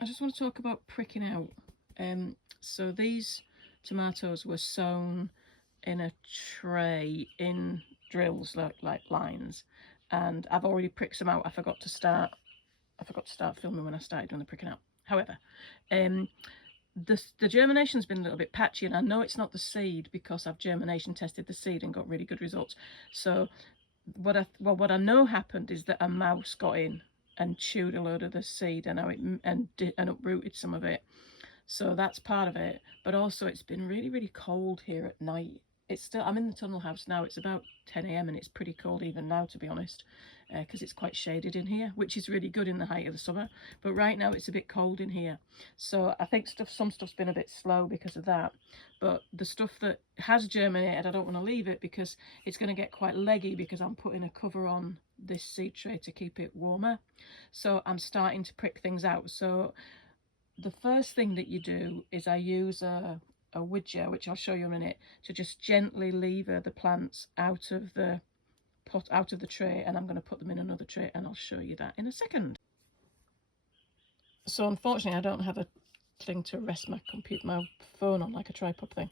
I just want to talk about pricking out. So these tomatoes were sown in a tray in drills, like lines, and I've already pricked some out. I forgot to start filming when I started doing the pricking out. However, the germination's been a little bit patchy, and I know it's not the seed because I've germination tested the seed and got really good results. So what I know happened is that a mouse got in and chewed a load of the seed and uprooted some of it. So that's part of it. But also it's been really, really cold here at night. It's still, I'm in the tunnel house now. It's about 10 a.m. and it's pretty cold even now, to be honest, because it's quite shaded in here, which is really good in the height of the summer. But right now it's a bit cold in here. So I think some stuff's been a bit slow because of that. But the stuff that has germinated, I don't want to leave it because it's going to get quite leggy because I'm putting a cover on this seed tray to keep it warmer. So I'm starting to prick things out. So the first thing that you do is I use a widger, which I'll show you in a minute, to just gently lever the plants out of the pot, out of the tray, and I'm going to put them in another tray, and I'll show you that in a second. So unfortunately I don't have a thing to rest my phone on, like a tripod thing,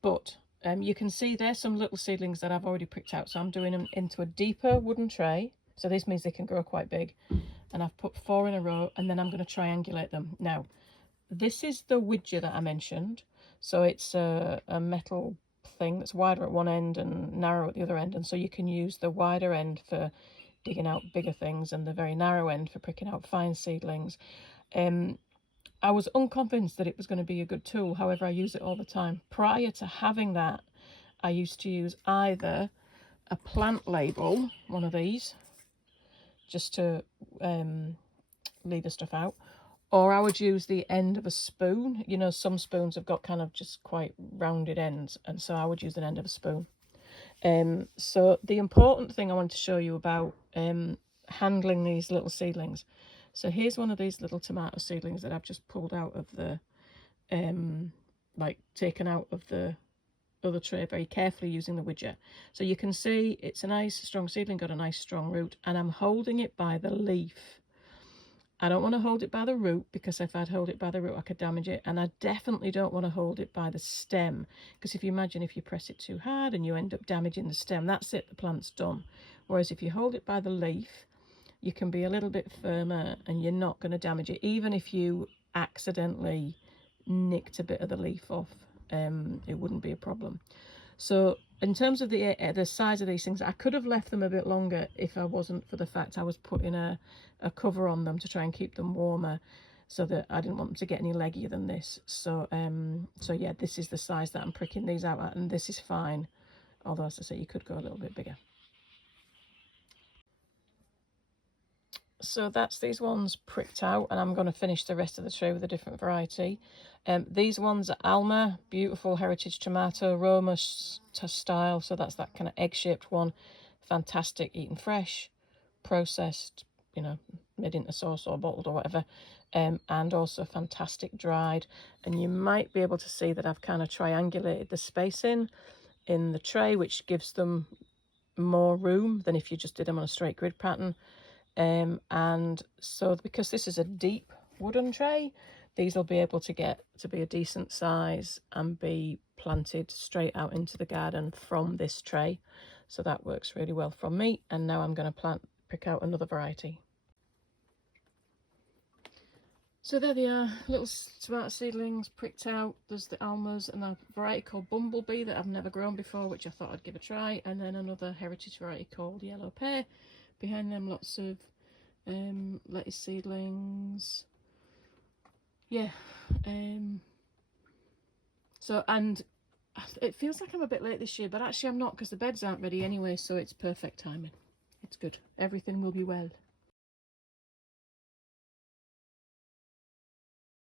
but you can see there's some little seedlings that I've already pricked out. So I'm doing them into a deeper wooden tray, so this means they can grow quite big, and I've put 4 in a row, and then I'm going to triangulate them. Now this is the widger that I mentioned. So it's a metal thing that's wider at one end and narrow at the other end. And so you can use the wider end for digging out bigger things and the very narrow end for pricking out fine seedlings. I was unconvinced that it was going to be a good tool. However, I use it all the time. Prior to having that, I used to use either a plant label, one of these, just to leave the stuff out, or I would use the end of a spoon. You know, some spoons have got kind of just quite rounded ends, and so I would use an end of a spoon. So the important thing I want to show you about handling these little seedlings. So here's one of these little tomato seedlings that I've just pulled out of the, like taken out of the other tray very carefully using the widger. So you can see it's a nice strong seedling, got a nice strong root, and I'm holding it by the leaf. I don't want to hold it by the root, because if I'd hold it by the root I could damage it, and I definitely don't want to hold it by the stem, because if you imagine if you press it too hard and you end up damaging the stem, that's it, the plant's done. Whereas if you hold it by the leaf, you can be a little bit firmer and you're not going to damage it, even if you accidentally nicked a bit of the leaf off. It wouldn't be a problem. So in terms of the size of these things, I could have left them a bit longer if I wasn't for the fact I was putting a cover on them to try and keep them warmer, so that I didn't want them to get any leggier than this. So so yeah, this is the size that I'm pricking these out at, and this is fine. Although, as I say, you could go a little bit bigger. So that's these ones pricked out, and I'm going to finish the rest of the tray with a different variety. These ones are Alma, beautiful heritage tomato, Roma style, so that's that kind of egg-shaped one. Fantastic eaten fresh, processed, you know, made into sauce or bottled or whatever, and also fantastic dried. And you might be able to see that I've kind of triangulated the spacing in the tray, which gives them more room than if you just did them on a straight grid pattern. And so because this is a deep wooden tray, these will be able to get to be a decent size and be planted straight out into the garden from this tray. So that works really well from me. And now I'm going to pick out another variety. So there they are, little tomato seedlings pricked out. There's the almas and a variety called Bumblebee that I've never grown before, which I thought I'd give a try, and then another heritage variety called Yellow Pear. Behind them lots of lettuce seedlings. Yeah. So, and it feels like I'm a bit late this year, but actually I'm not, because the beds aren't ready anyway, so it's perfect timing. It's good. Everything will be well.